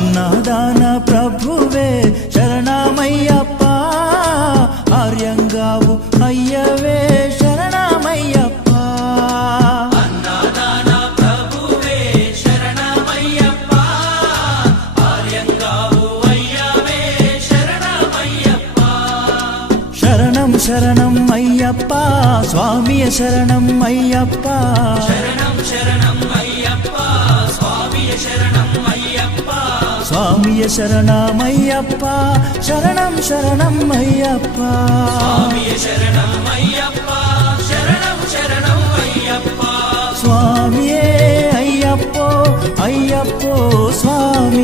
అన్నదాన ప్రభువే శరణమయ్యప్ప ఆర్యంగావు అయ్యవే శరణమయ్యప్ప అన్నదాన ప్రభువే శరణమయ్యప్ప ఆర్యంగావు అయ్యవే శరణమయ్యప్ప శరణం శరణం అయ్యప్ప స్వామియ శరణం అయ్యప్ప శరణం శరణం అయ్యప్ప స్వామియ శరణం అయ్యప్ప స్వామియ శరణమయ్యప్ప శరణం శరణం అయ్యప్ప స్వామియ శరణం అయ్యప్ప శరణం శరణం అయ్యప్ప స్వామియే అయ్యప్పో అయ్యప్పో స్వామి